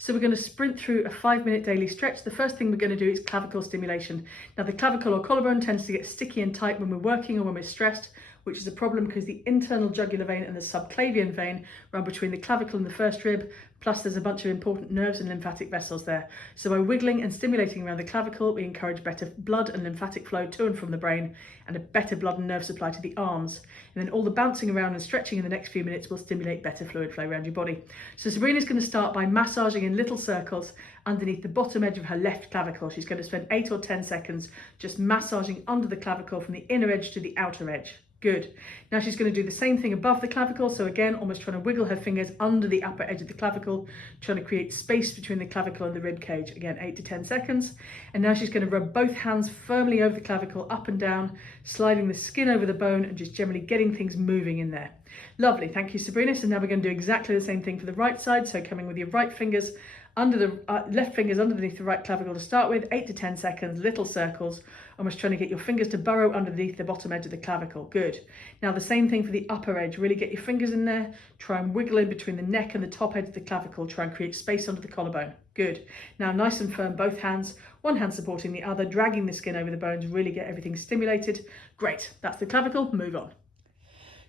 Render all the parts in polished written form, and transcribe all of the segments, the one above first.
So we're going to sprint through a 5-minute daily stretch. The first thing we're going to do is clavicle stimulation. Now the clavicle or collarbone tends to get sticky and tight when we're working or when we're stressed, which is a problem because the internal jugular vein and the subclavian vein run between the clavicle and the first rib, plus there's a bunch of important nerves and lymphatic vessels there. So by wiggling and stimulating around the clavicle, we encourage better blood and lymphatic flow to and from the brain and a better blood and nerve supply to the arms. And then all the bouncing around and stretching in the next few minutes will stimulate better fluid flow around your body. So Sabrina's going to start by massaging in little circles underneath the bottom edge of her left clavicle. She's going to spend 8 or 10 seconds just massaging under the clavicle from the inner edge to the outer edge. Good. Now she's going to do the same thing above the clavicle. So again, almost trying to wiggle her fingers under the upper edge of the clavicle, trying to create space between the clavicle and the rib cage. Again, 8 to 10 seconds. And now she's going to rub both hands firmly over the clavicle, up and down, sliding the skin over the bone and just generally getting things moving in there. Lovely. Thank you, Sabrina. So now we're going to do exactly the same thing for the right side. So coming with your right fingers under the left fingers underneath the right clavicle to start with, 8 to 10 seconds, little circles, almost trying to get your fingers to burrow underneath the bottom edge of the clavicle. Good. Now the same thing for the upper edge. Really get your fingers in there, try and wiggle in between the neck and the top edge of the clavicle, try and create space under the collarbone. Good. Now nice and firm, both hands, one hand supporting the other, dragging the skin over the bones, really get everything stimulated. Great. That's the clavicle. Move on.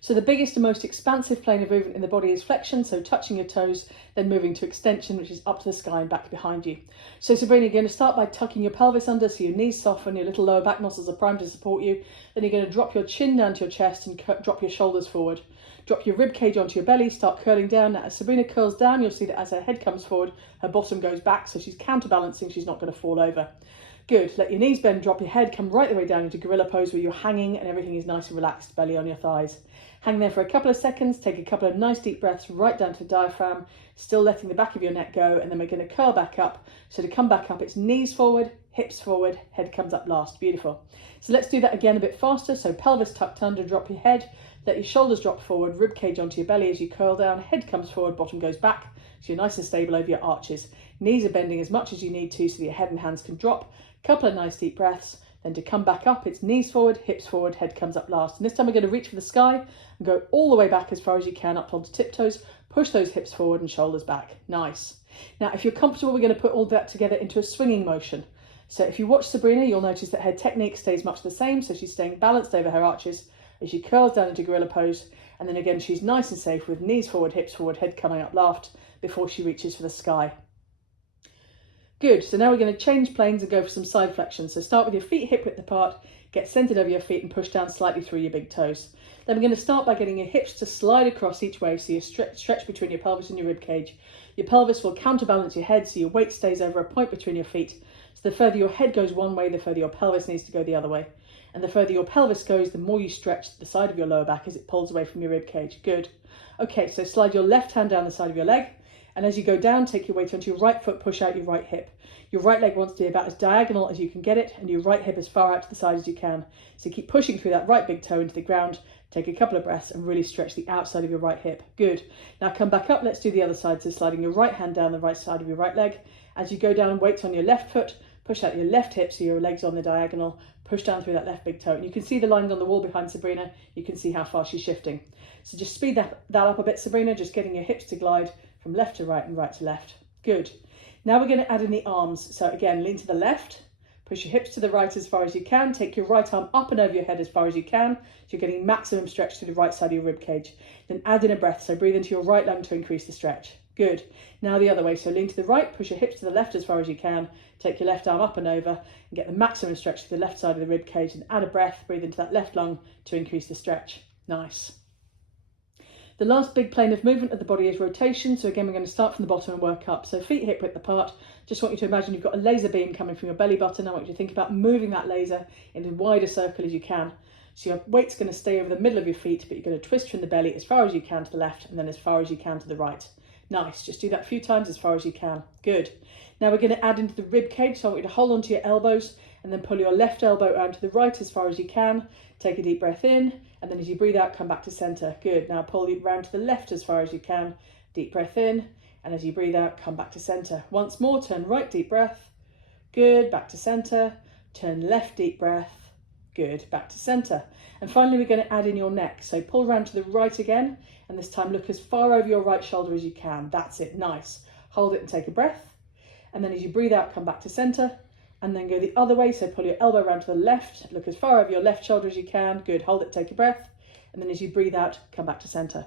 So the biggest and most expansive plane of movement in the body is flexion, so touching your toes, then moving to extension, which is up to the sky and back behind you. So Sabrina, you're going to start by tucking your pelvis under so your knees soften, your little lower back muscles are primed to support you. Then you're going to drop your chin down to your chest and drop your shoulders forward. Drop your rib cage onto your belly, start curling down. Now as Sabrina curls down, you'll see that as her head comes forward, her bottom goes back, so she's counterbalancing, she's not going to fall over. Good. Let your knees bend, drop your head, come right the way down into gorilla pose where you're hanging and everything is nice and relaxed, belly on your thighs. Hang there for a couple of seconds, take a couple of nice deep breaths right down to the diaphragm, still letting the back of your neck go, and then we're going to curl back up. So to come back up, it's knees forward, hips forward, head comes up last. Beautiful. So let's do that again a bit faster. So pelvis tucked under, drop your head, let your shoulders drop forward, rib cage onto your belly as you curl down, head comes forward, bottom goes back, so you're nice and stable over your arches. Knees are bending as much as you need to so that your head and hands can drop. Couple of nice deep breaths. Then to come back up, it's knees forward, hips forward, head comes up last. And this time we're going to reach for the sky and go all the way back as far as you can up onto tiptoes. Push those hips forward and shoulders back. Nice. Now, if you're comfortable, we're going to put all that together into a swinging motion. So if you watch Sabrina, you'll notice that her technique stays much the same. So she's staying balanced over her arches as she curls down into gorilla pose. And then again, she's nice and safe with knees forward, hips forward, head coming up last before she reaches for the sky. Good, so now we're going to change planes and go for some side flexions. So start with your feet hip width apart, get centered over your feet and push down slightly through your big toes. Then we're going to start by getting your hips to slide across each way so you stretch between your pelvis and your rib cage. Your pelvis will counterbalance your head so your weight stays over a point between your feet. So the further your head goes one way, the further your pelvis needs to go the other way. And the further your pelvis goes, the more you stretch the side of your lower back as it pulls away from your rib cage. Good. Okay, so slide your left hand down the side of your leg. And as you go down, take your weight onto your right foot, push out your right hip. Your right leg wants to be about as diagonal as you can get it, and your right hip as far out to the side as you can. So keep pushing through that right big toe into the ground. Take a couple of breaths and really stretch the outside of your right hip. Good. Now come back up. Let's do the other side. So sliding your right hand down the right side of your right leg. As you go down, weight on your left foot. Push out your left hip so your leg's on the diagonal. Push down through that left big toe. And you can see the lines on the wall behind Sabrina. You can see how far she's shifting. So just speed that up a bit, Sabrina, just getting your hips to glide from left to right and right to left. Good. Now we're going to add in the arms. So again, lean to the left, push your hips to the right as far as you can, take your right arm up and over your head as far as you can, so you're getting maximum stretch to the right side of your rib cage. Then add in a breath, so breathe into your right lung to increase the stretch. Good. Now the other way, so lean to the right, push your hips to the left as far as you can, take your left arm up and over and get the maximum stretch to the left side of the rib cage, and add a breath, breathe into that left lung to increase the stretch. Nice. The last big plane of movement of the body is rotation. So again, we're going to start from the bottom and work up. So feet hip width apart. Just want you to imagine you've got a laser beam coming from your belly button. I want you to think about moving that laser in as wide a circle as you can. So your weight's going to stay over the middle of your feet, but you're going to twist from the belly as far as you can to the left and then as far as you can to the right. Nice. Just do that a few times as far as you can. Good. Now we're going to add into the rib cage. So I want you to hold onto your elbows and then pull your left elbow around to the right as far as you can. Take a deep breath in, and then as you breathe out, come back to center. Good. Now pull it round to the left as far as you can. Deep breath in, and as you breathe out, come back to center. Once more, turn right, deep breath. Good. Back to center. Turn left, deep breath. Good. Back to center. And finally, we're going to add in your neck. So pull round to the right again, and this time look as far over your right shoulder as you can. That's it. Nice. Hold it and take a breath. And then as you breathe out, come back to center. And then go the other way. So pull your elbow around to the left. Look as far over your left shoulder as you can. Good. Hold it, take a breath. And then as you breathe out, come back to center.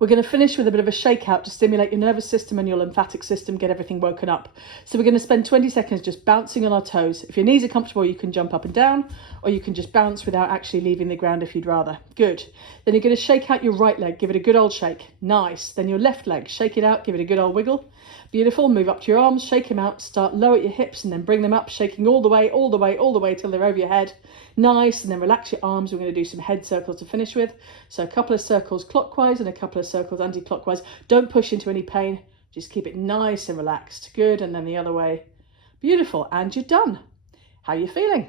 We're going to finish with a bit of a shakeout to stimulate your nervous system and your lymphatic system, get everything woken up. So we're going to spend 20 seconds just bouncing on our toes. If your knees are comfortable, you can jump up and down, or you can just bounce without actually leaving the ground if you'd rather. Good. Then you're going to shake out your right leg, give it a good old shake. Nice. Then your left leg, shake it out, give it a good old wiggle. Beautiful. Move up to your arms, shake them out, start low at your hips and then bring them up, shaking all the way till they're over your head. Nice. And then relax your arms. We're going to do some head circles to finish with. So a couple of circles clockwise and a couple of circles anti-clockwise. Don't push into any pain. Just keep it nice and relaxed. Good. And then the other way. Beautiful. And you're done. How are you feeling?